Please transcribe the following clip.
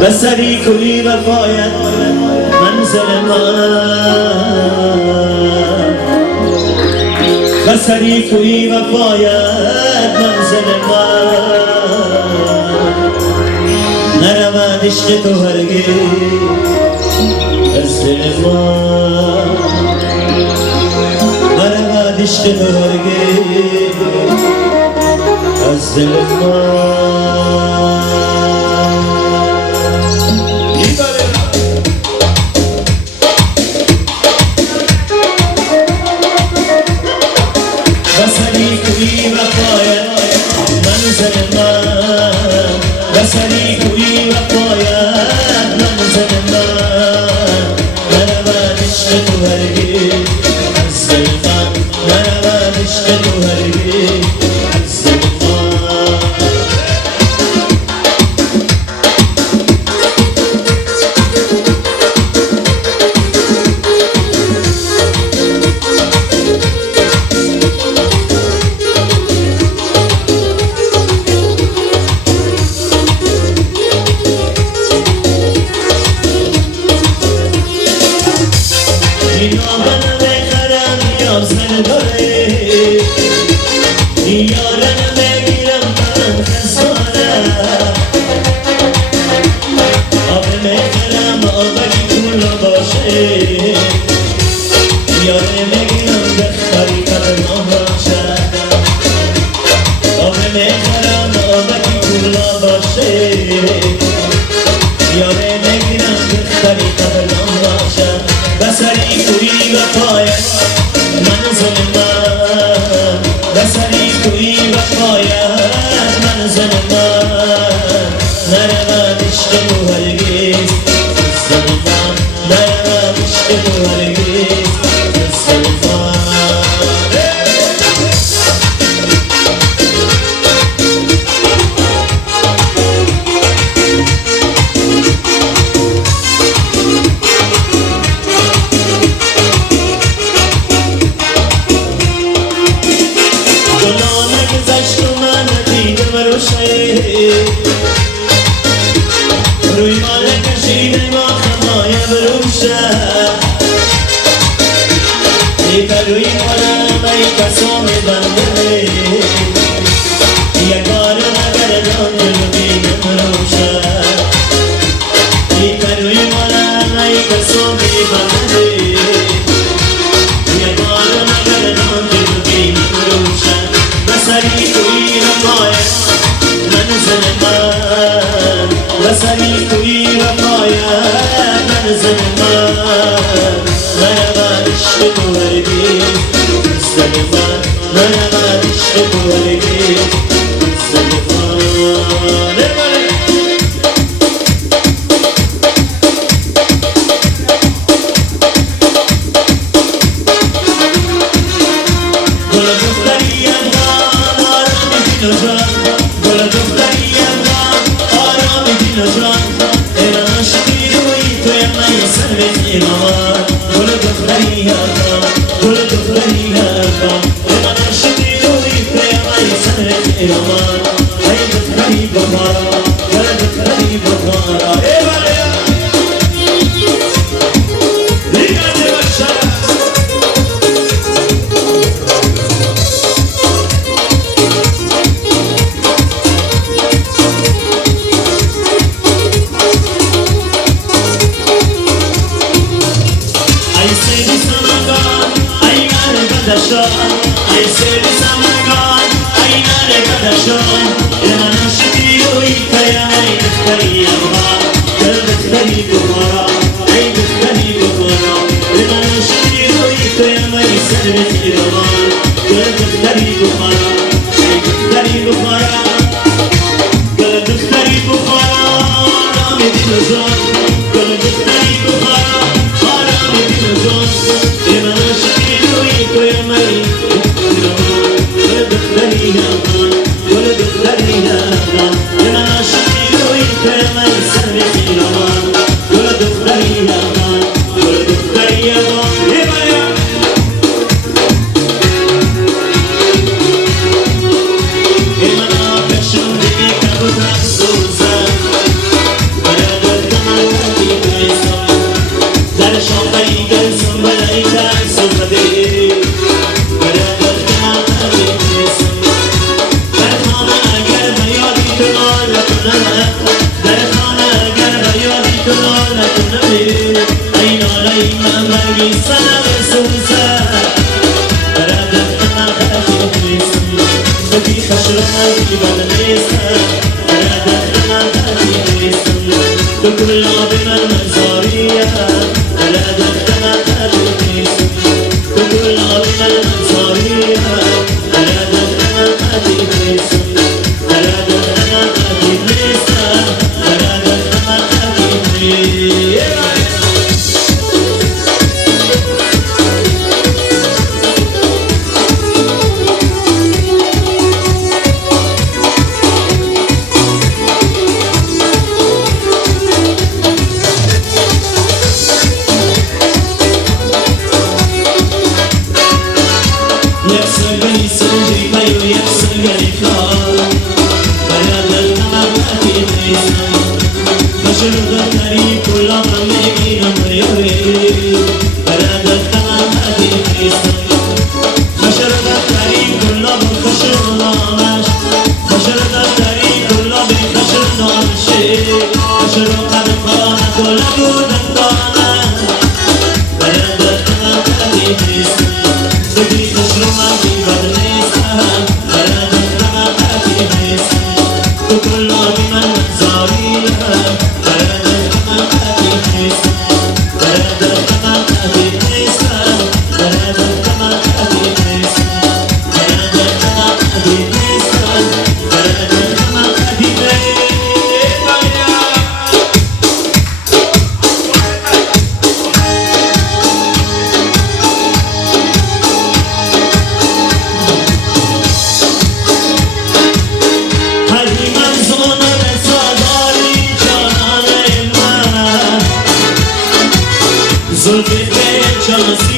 بسری کوی وفایت منزل من بسری کوی وفایت منزل من نرود عشق تو هرگز از دل من نرود عشق تو هرگز از دل من بسری کوی وفایت منزل من بسری کوی وفایت منزل من نرود عشق تو هرگز از دل من نرود عشق تو هرگز از دل یارن بگیرم من خزانم آب میخرم آبکی کولا باشه یارن بگیرم بخاری قدرم باشه آب میخرم آبکی کولا باشه یارن بگیرم بخاری قدرم باشه بسری کوی وفایت منزل من بسری کوی وفایت منزل من نرود عشق تو هرگز از دل من نرود عشق تو هرگز از دل روی مال کشیده ما خمای بروشه ای پروی مالم ای کسام بنده یکار نگردان جلوی نمروشه ای پروی مالم ای کسام بنده یکار نگردان جلوی نمروشه بسری توی وفایت منزل من بسری توی وفایت منزل من نرود عشق تو هرگز از دل من نرود عشق تو هرگز از دل من گل دختری افغان آرامی دین و جان گل دختری افغان آرامی دین و جان ایران عاشقی روی توی من سر بگیر آمان گل دختری افغان گل دختری افغان ایران عاشقی روی توی من سر بگیر آمان ای دختری بخارا گل دختری بخارا ای بلیا دیگر دیوشا ای سری سمنگان ای نره بدشان ایران عاشقی روی کیا ای دختری افغان گل دختری بخارا ای دختری بخارا ایران عاشقی روی کیا ای سر بگیر آمان گل دختری بخارا ای دختری بخارا گل دختری بخارا آرام دل و جان گل دختری بخارا آرام دل و جان ایران عاشقی روی کیا ای ولد خلينا انا عاشقي وانت ما يسمعني امان ولد خلينا ولد خلينا يا sana besusa Beraber kana katisin Baki khashra ki balnisa Beraber kana katisin Tukul abina mazariya Beraber kana katisin Tukul abina mazariya Beraber kana katisin Beraber kana katisin Beraber kana katisin Zulfi pek şansı